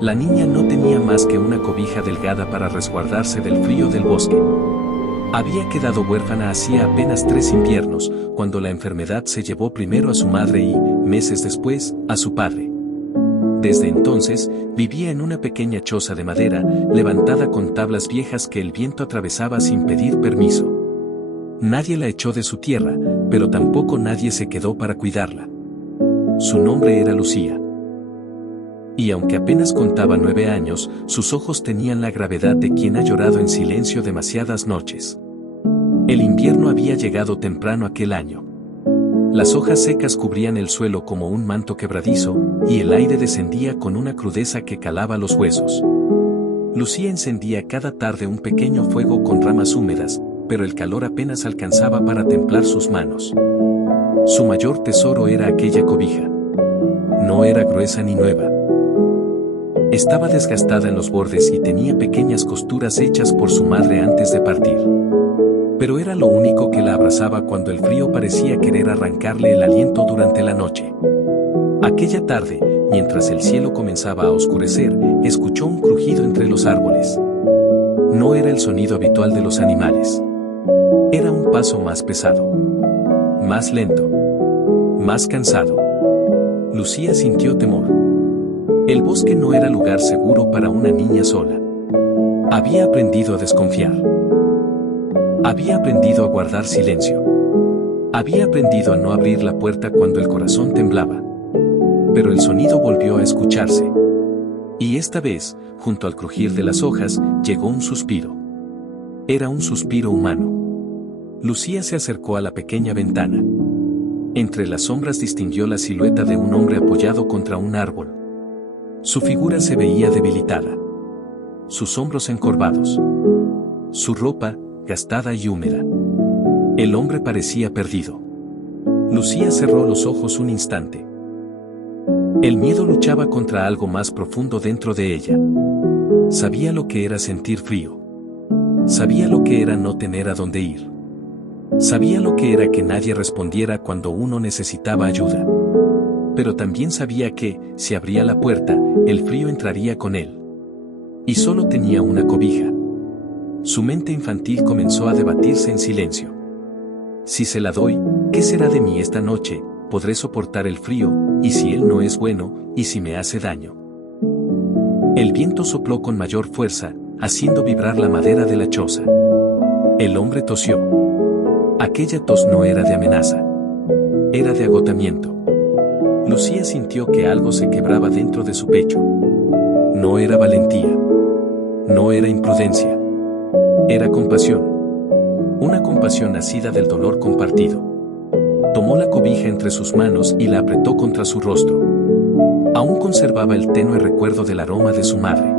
La niña no tenía más que una cobija delgada para resguardarse del frío del bosque. Había quedado huérfana hacía apenas 3 inviernos, cuando la enfermedad se llevó primero a su madre y, meses después, a su padre. Desde entonces, vivía en una pequeña choza de madera, levantada con tablas viejas que el viento atravesaba sin pedir permiso. Nadie la echó de su tierra, pero tampoco nadie se quedó para cuidarla. Su nombre era Lucía. Y aunque apenas contaba 9 años, sus ojos tenían la gravedad de quien ha llorado en silencio demasiadas noches. El invierno había llegado temprano aquel año. Las hojas secas cubrían el suelo como un manto quebradizo, y el aire descendía con una crudeza que calaba los huesos. Lucía encendía cada tarde un pequeño fuego con ramas húmedas, pero el calor apenas alcanzaba para templar sus manos. Su mayor tesoro era aquella cobija. No era gruesa ni nueva. Estaba desgastada en los bordes y tenía pequeñas costuras hechas por su madre antes de partir. Pero era lo único que la abrazaba cuando el frío parecía querer arrancarle el aliento durante la noche. Aquella tarde, mientras el cielo comenzaba a oscurecer, escuchó un crujido entre los árboles. No era el sonido habitual de los animales. Era un paso más pesado, más lento, más cansado. Lucía sintió temor. El bosque no era lugar seguro para una niña sola. Había aprendido a desconfiar. Había aprendido a guardar silencio. Había aprendido a no abrir la puerta cuando el corazón temblaba. Pero el sonido volvió a escucharse. Y esta vez, junto al crujir de las hojas, llegó un suspiro. Era un suspiro humano. Lucía se acercó a la pequeña ventana. Entre las sombras distinguió la silueta de un hombre apoyado contra un árbol. Su figura se veía debilitada. Sus hombros encorvados. Su ropa, gastada y húmeda. El hombre parecía perdido. Lucía cerró los ojos un instante. El miedo luchaba contra algo más profundo dentro de ella. Sabía lo que era sentir frío. Sabía lo que era no tener a dónde ir. Sabía lo que era que nadie respondiera cuando uno necesitaba ayuda. Pero también sabía que, si abría la puerta, el frío entraría con él. Y solo tenía una cobija. Su mente infantil comenzó a debatirse en silencio. Si se la doy, ¿qué será de mí esta noche? ¿Podré soportar el frío? ¿Y si él no es bueno? ¿Y si me hace daño? El viento sopló con mayor fuerza, haciendo vibrar la madera de la choza. El hombre tosió. Aquella tos no era de amenaza. Era de agotamiento. Lucía sintió que algo se quebraba dentro de su pecho. No era valentía. No era imprudencia. Era compasión. Una compasión nacida del dolor compartido. Tomó la cobija entre sus manos y la apretó contra su rostro. Aún conservaba el tenue recuerdo del aroma de su madre.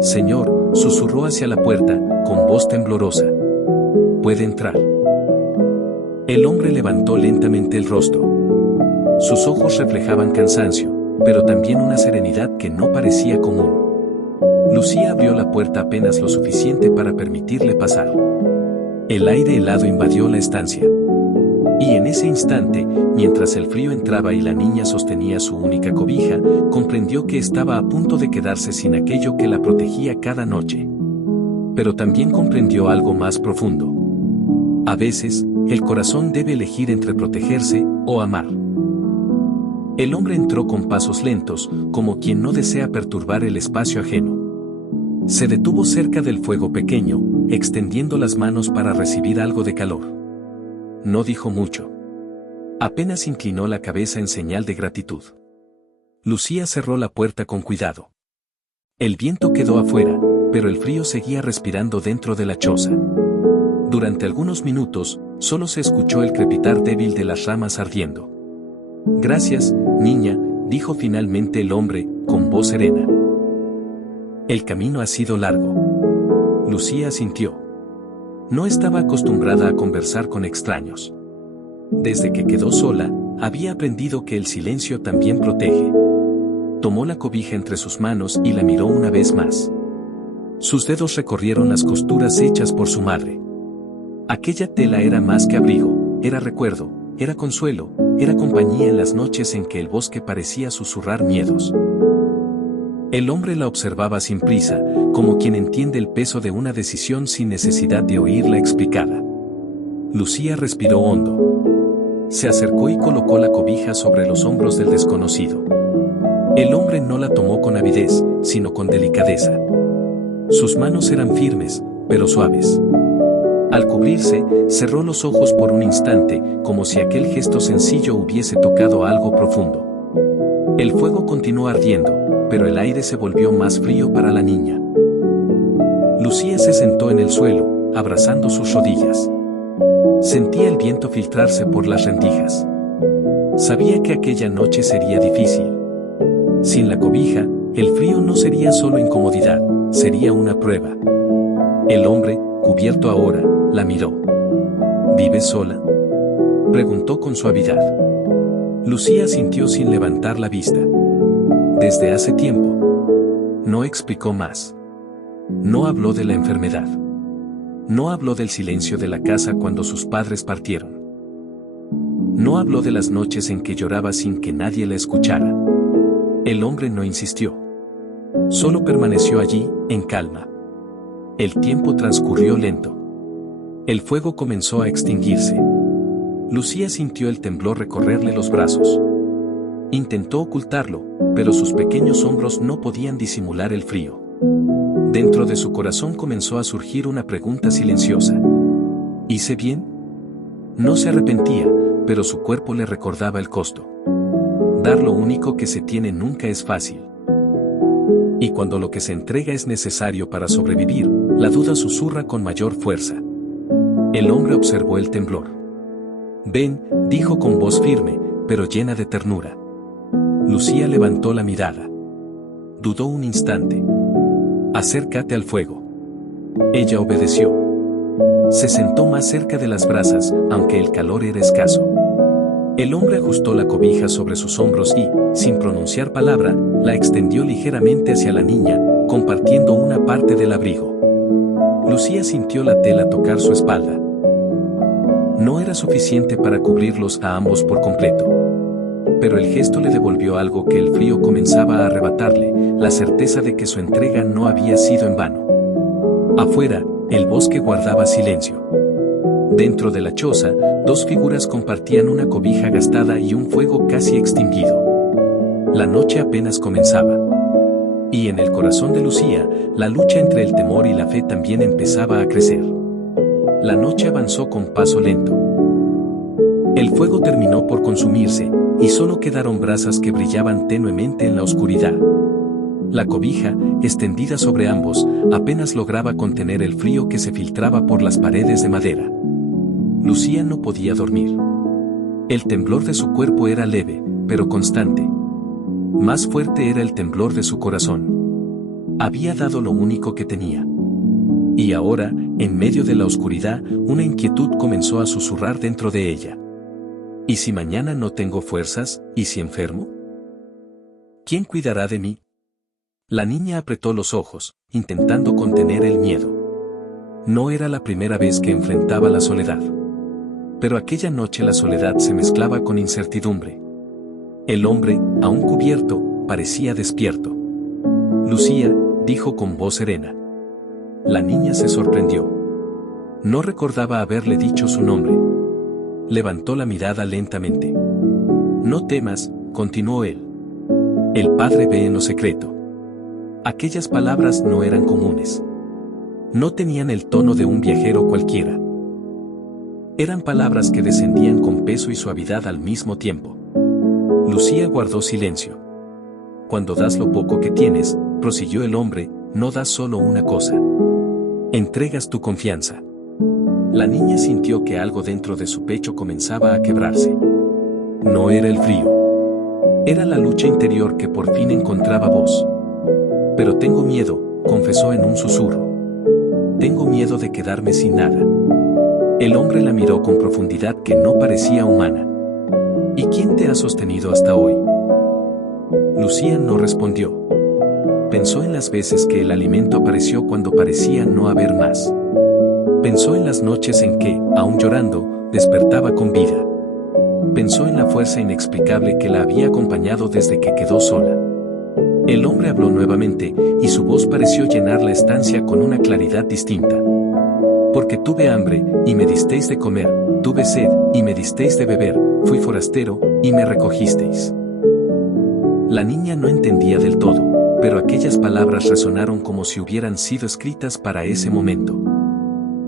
Señor, susurró hacia la puerta, con voz temblorosa. ¿Puede entrar? El hombre levantó lentamente el rostro. Sus ojos reflejaban cansancio, pero también una serenidad que no parecía común. Lucía abrió la puerta apenas lo suficiente para permitirle pasar. El aire helado invadió la estancia. Y en ese instante, mientras el frío entraba y la niña sostenía su única cobija, comprendió que estaba a punto de quedarse sin aquello que la protegía cada noche. Pero también comprendió algo más profundo. A veces, el corazón debe elegir entre protegerse o amar. El hombre entró con pasos lentos, como quien no desea perturbar el espacio ajeno. Se detuvo cerca del fuego pequeño, extendiendo las manos para recibir algo de calor. No dijo mucho. Apenas inclinó la cabeza en señal de gratitud. Lucía cerró la puerta con cuidado. El viento quedó afuera, pero el frío seguía respirando dentro de la choza. Durante algunos minutos, solo se escuchó el crepitar débil de las ramas ardiendo. Gracias, niña, dijo finalmente el hombre, con voz serena. El camino ha sido largo. Lucía asintió. No estaba acostumbrada a conversar con extraños. Desde que quedó sola, había aprendido que el silencio también protege. Tomó la cobija entre sus manos y la miró una vez más. Sus dedos recorrieron las costuras hechas por su madre. Aquella tela era más que abrigo, era recuerdo, era consuelo, era compañía en las noches en que el bosque parecía susurrar miedos. El hombre la observaba sin prisa, como quien entiende el peso de una decisión sin necesidad de oírla explicada. Lucía respiró hondo. Se acercó y colocó la cobija sobre los hombros del desconocido. El hombre no la tomó con avidez, sino con delicadeza. Sus manos eran firmes, pero suaves. Al cubrirse, cerró los ojos por un instante, como si aquel gesto sencillo hubiese tocado algo profundo. El fuego continuó ardiendo, pero el aire se volvió más frío para la niña. Lucía se sentó en el suelo, abrazando sus rodillas. Sentía el viento filtrarse por las rendijas. Sabía que aquella noche sería difícil. Sin la cobija, el frío no sería solo incomodidad, sería una prueba. El hombre, cubierto ahora, la miró. ¿Vives sola?, preguntó con suavidad. Lucía asintió sin levantar la vista. Desde hace tiempo. No explicó más. No habló de la enfermedad. No habló del silencio de la casa cuando sus padres partieron. No habló de las noches en que lloraba sin que nadie la escuchara. El hombre no insistió. Solo permaneció allí, en calma. El tiempo transcurrió lento. El fuego comenzó a extinguirse. Lucía sintió el temblor recorrerle los brazos. Intentó ocultarlo, pero sus pequeños hombros no podían disimular el frío. Dentro de su corazón comenzó a surgir una pregunta silenciosa. ¿Hice bien? No se arrepentía, pero su cuerpo le recordaba el costo. Dar lo único que se tiene nunca es fácil. Y cuando lo que se entrega es necesario para sobrevivir, la duda susurra con mayor fuerza. El hombre observó el temblor. Ven, dijo con voz firme, pero llena de ternura. Lucía levantó la mirada. Dudó un instante. Acércate al fuego. Ella obedeció. Se sentó más cerca de las brasas, aunque el calor era escaso. El hombre ajustó la cobija sobre sus hombros y, sin pronunciar palabra, la extendió ligeramente hacia la niña, compartiendo una parte del abrigo. Lucía sintió la tela tocar su espalda. No era suficiente para cubrirlos a ambos por completo. Pero el gesto le devolvió algo que el frío comenzaba a arrebatarle, la certeza de que su entrega no había sido en vano. Afuera, el bosque guardaba silencio. Dentro de la choza, dos figuras compartían una cobija gastada y un fuego casi extinguido. La noche apenas comenzaba. Y en el corazón de Lucía, la lucha entre el temor y la fe también empezaba a crecer. La noche avanzó con paso lento. El fuego terminó por consumirse, y solo quedaron brasas que brillaban tenuemente en la oscuridad. La cobija, extendida sobre ambos, apenas lograba contener el frío que se filtraba por las paredes de madera. Lucía no podía dormir. El temblor de su cuerpo era leve, pero constante. Más fuerte era el temblor de su corazón. Había dado lo único que tenía. Y ahora, en medio de la oscuridad, una inquietud comenzó a susurrar dentro de ella. ¿Y si mañana no tengo fuerzas? ¿Y si enfermo? ¿Quién cuidará de mí? La niña apretó los ojos, intentando contener el miedo. No era la primera vez que enfrentaba la soledad. Pero aquella noche la soledad se mezclaba con incertidumbre. El hombre, aún cubierto, parecía despierto. Lucía, dijo con voz serena. La niña se sorprendió. No recordaba haberle dicho su nombre. Levantó la mirada lentamente. No temas, continuó él. El Padre ve en lo secreto. Aquellas palabras no eran comunes. No tenían el tono de un viajero cualquiera. Eran palabras que descendían con peso y suavidad al mismo tiempo. Lucía guardó silencio. Cuando das lo poco que tienes, prosiguió el hombre, no das solo una cosa. Entregas tu confianza. La niña sintió que algo dentro de su pecho comenzaba a quebrarse. No era el frío. Era la lucha interior que por fin encontraba voz. Pero tengo miedo, confesó en un susurro. Tengo miedo de quedarme sin nada. El hombre la miró con profundidad que no parecía humana. ¿Y quién te ha sostenido hasta hoy? Lucía no respondió. Pensó en las veces que el alimento apareció cuando parecía no haber más. Pensó en las noches en que, aún llorando, despertaba con vida. Pensó en la fuerza inexplicable que la había acompañado desde que quedó sola. El hombre habló nuevamente, y su voz pareció llenar la estancia con una claridad distinta. Porque tuve hambre, y me disteis de comer, tuve sed, y me disteis de beber, fui forastero, y me recogisteis. La niña no entendía del todo, pero aquellas palabras resonaron como si hubieran sido escritas para ese momento.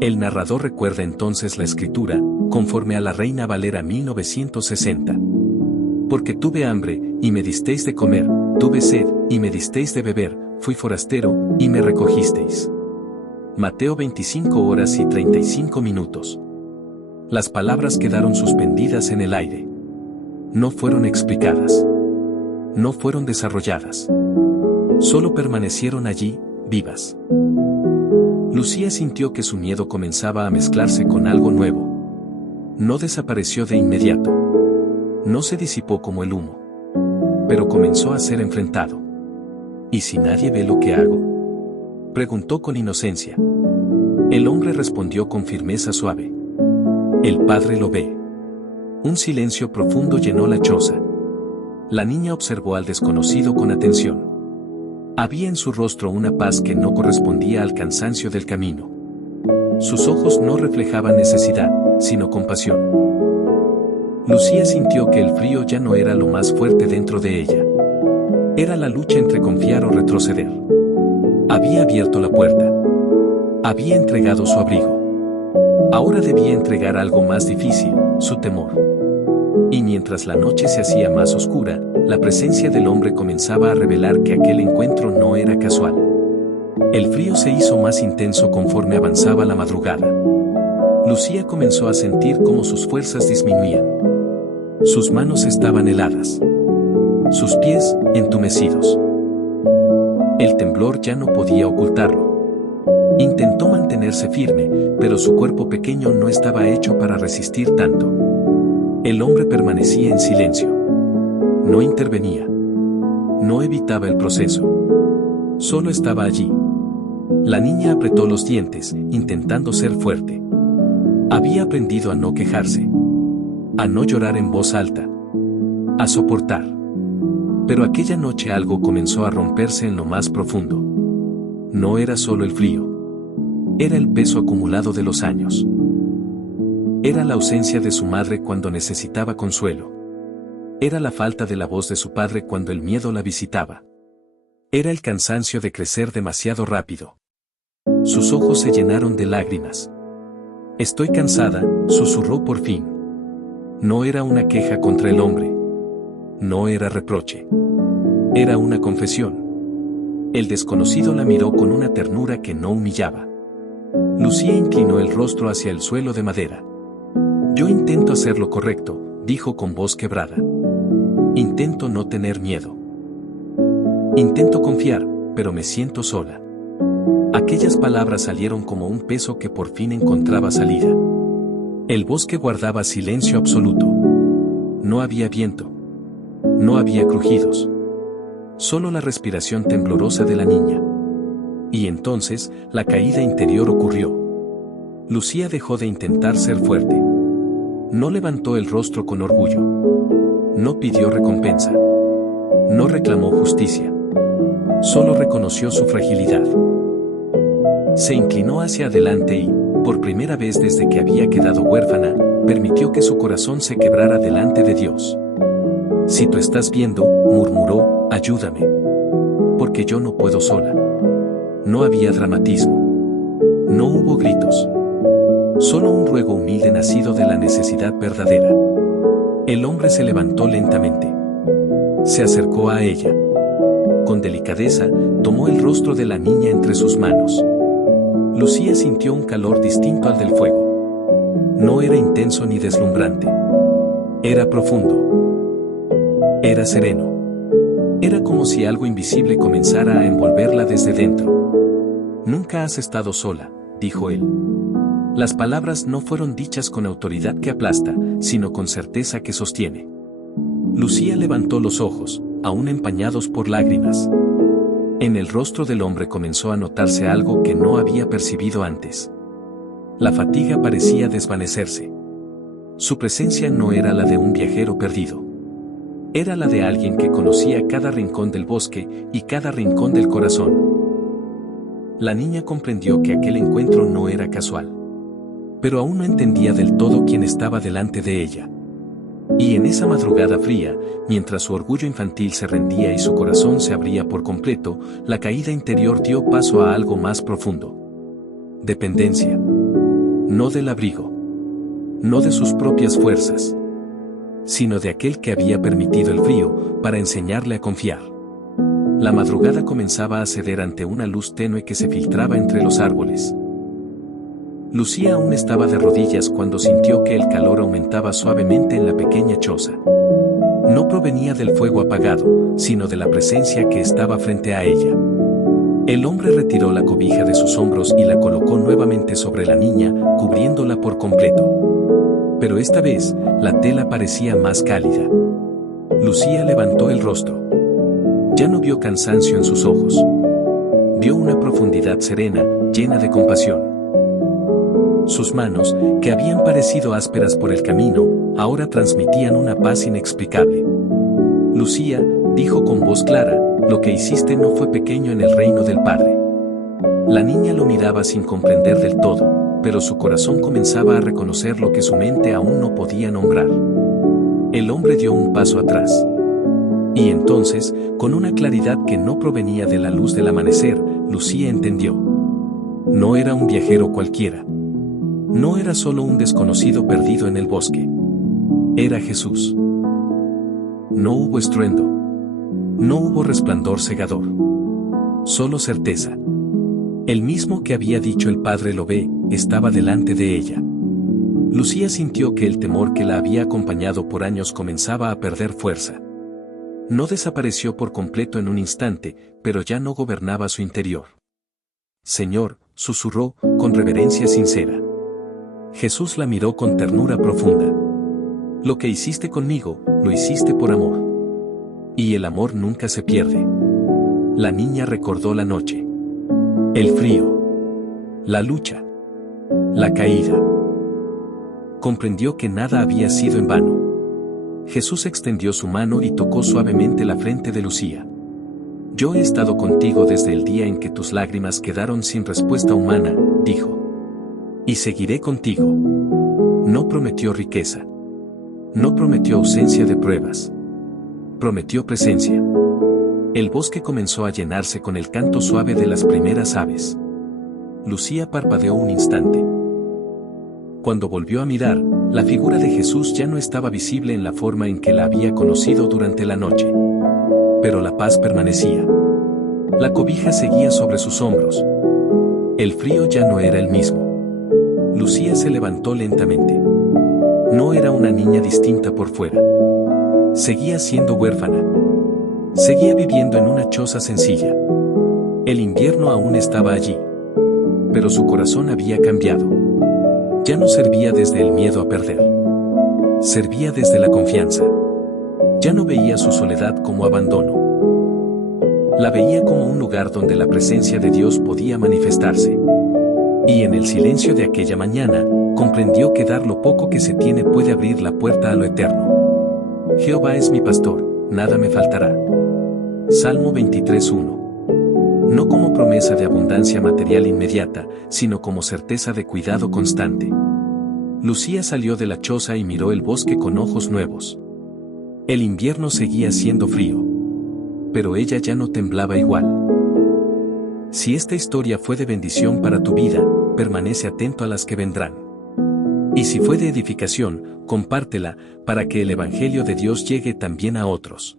El narrador recuerda entonces la escritura, conforme a la Reina Valera 1960. Porque tuve hambre, y me disteis de comer, tuve sed, y me disteis de beber, fui forastero, y me recogisteis. Mateo 25:35. Las palabras quedaron suspendidas en el aire. No fueron explicadas. No fueron desarrolladas. Solo permanecieron allí, vivas. Lucía sintió que su miedo comenzaba a mezclarse con algo nuevo. No desapareció de inmediato. No se disipó como el humo. Pero comenzó a ser enfrentado. ¿Y si nadie ve lo que hago?, preguntó con inocencia. El hombre respondió con firmeza suave. El Padre lo ve. Un silencio profundo llenó la choza. La niña observó al desconocido con atención. Había en su rostro una paz que no correspondía al cansancio del camino. Sus ojos no reflejaban necesidad, sino compasión. Lucía sintió que el frío ya no era lo más fuerte dentro de ella. Era la lucha entre confiar o retroceder. Había abierto la puerta. Había entregado su abrigo. Ahora debía entregar algo más difícil, su temor. Y mientras la noche se hacía más oscura, la presencia del hombre comenzaba a revelar que aquel encuentro no era casual. El frío se hizo más intenso conforme avanzaba la madrugada. Lucía comenzó a sentir cómo sus fuerzas disminuían. Sus manos estaban heladas. Sus pies, entumecidos. El temblor ya no podía ocultarlo. Intentó mantenerse firme, pero su cuerpo pequeño no estaba hecho para resistir tanto. El hombre permanecía en silencio. No intervenía. No evitaba el proceso. Solo estaba allí. La niña apretó los dientes, intentando ser fuerte. Había aprendido a no quejarse. A no llorar en voz alta. A soportar. Pero aquella noche algo comenzó a romperse en lo más profundo. No era solo el frío. Era el peso acumulado de los años. Era la ausencia de su madre cuando necesitaba consuelo. Era la falta de la voz de su padre cuando el miedo la visitaba. Era el cansancio de crecer demasiado rápido. Sus ojos se llenaron de lágrimas. Estoy cansada, susurró por fin. No era una queja contra el hombre. No era reproche. Era una confesión. El desconocido la miró con una ternura que no humillaba. Lucía inclinó el rostro hacia el suelo de madera. Yo intento hacer lo correcto, dijo con voz quebrada. Intento no tener miedo. Intento confiar, pero me siento sola. Aquellas palabras salieron como un peso que por fin encontraba salida. El bosque guardaba silencio absoluto. No había viento. No había crujidos. Solo la respiración temblorosa de la niña. Y entonces, la caída interior ocurrió. Lucía dejó de intentar ser fuerte. No levantó el rostro con orgullo. No pidió recompensa. No reclamó justicia. Solo reconoció su fragilidad. Se inclinó hacia adelante y, por primera vez desde que había quedado huérfana, permitió que su corazón se quebrara delante de Dios. Si tú estás viendo, murmuró, ayúdame. Porque yo no puedo sola. No había dramatismo. No hubo gritos. Solo un ruego humilde nacido de la necesidad verdadera. El hombre se levantó lentamente. Se acercó a ella. Con delicadeza, tomó el rostro de la niña entre sus manos. Lucía sintió un calor distinto al del fuego. No era intenso ni deslumbrante. Era profundo. Era sereno. Era como si algo invisible comenzara a envolverla desde dentro. Nunca has estado sola, dijo él. Las palabras no fueron dichas con autoridad que aplasta, sino con certeza que sostiene. Lucía levantó los ojos, aún empañados por lágrimas. En el rostro del hombre comenzó a notarse algo que no había percibido antes. La fatiga parecía desvanecerse. Su presencia no era la de un viajero perdido. Era la de alguien que conocía cada rincón del bosque y cada rincón del corazón. La niña comprendió que aquel encuentro no era casual. Pero aún no entendía del todo quién estaba delante de ella. Y en esa madrugada fría, mientras su orgullo infantil se rendía y su corazón se abría por completo, la caída interior dio paso a algo más profundo. Dependencia. No del abrigo. No de sus propias fuerzas. Sino de aquel que había permitido el frío, para enseñarle a confiar. La madrugada comenzaba a ceder ante una luz tenue que se filtraba entre los árboles. Lucía aún estaba de rodillas cuando sintió que el calor aumentaba suavemente en la pequeña choza. No provenía del fuego apagado, sino de la presencia que estaba frente a ella. El hombre retiró la cobija de sus hombros y la colocó nuevamente sobre la niña, cubriéndola por completo. Pero esta vez, la tela parecía más cálida. Lucía levantó el rostro. Ya no vio cansancio en sus ojos. Vio una profundidad serena, llena de compasión. Sus manos, que habían parecido ásperas por el camino, ahora transmitían una paz inexplicable. Lucía, dijo con voz clara, lo que hiciste no fue pequeño en el reino del Padre. La niña lo miraba sin comprender del todo, pero su corazón comenzaba a reconocer lo que su mente aún no podía nombrar. El hombre dio un paso atrás. Y entonces, con una claridad que no provenía de la luz del amanecer, Lucía entendió. No era un viajero cualquiera. No era solo un desconocido perdido en el bosque. Era Jesús. No hubo estruendo. No hubo resplandor cegador. Solo certeza. El mismo que había dicho el Padre lo ve, estaba delante de ella. Lucía sintió que el temor que la había acompañado por años comenzaba a perder fuerza. No desapareció por completo en un instante, pero ya no gobernaba su interior. Señor, susurró, con reverencia sincera. Jesús la miró con ternura profunda. Lo que hiciste conmigo, lo hiciste por amor. Y el amor nunca se pierde. La niña recordó la noche. El frío. La lucha. La caída. Comprendió que nada había sido en vano. Jesús extendió su mano y tocó suavemente la frente de Lucía. Yo he estado contigo desde el día en que tus lágrimas quedaron sin respuesta humana, dijo. Y seguiré contigo. No prometió riqueza. No prometió ausencia de pruebas. Prometió presencia. El bosque comenzó a llenarse con el canto suave de las primeras aves. Lucía parpadeó un instante. Cuando volvió a mirar, la figura de Jesús ya no estaba visible en la forma en que la había conocido durante la noche. Pero la paz permanecía. La cobija seguía sobre sus hombros. El frío ya no era el mismo. Lucía se levantó lentamente. No era una niña distinta por fuera. Seguía siendo huérfana. Seguía viviendo en una choza sencilla. El invierno aún estaba allí. Pero su corazón había cambiado. Ya no servía desde el miedo a perder. Servía desde la confianza. Ya no veía su soledad como abandono. La veía como un lugar donde la presencia de Dios podía manifestarse. Y en el silencio de aquella mañana, comprendió que dar lo poco que se tiene puede abrir la puerta a lo eterno. Jehová es mi pastor, nada me faltará. Salmo 23:1. No como promesa de abundancia material inmediata, sino como certeza de cuidado constante. Lucía salió de la choza y miró el bosque con ojos nuevos. El invierno seguía siendo frío. Pero ella ya no temblaba igual. Si esta historia fue de bendición para tu vida, permanece atento a las que vendrán. Y si fue de edificación, compártela, para que el Evangelio de Dios llegue también a otros.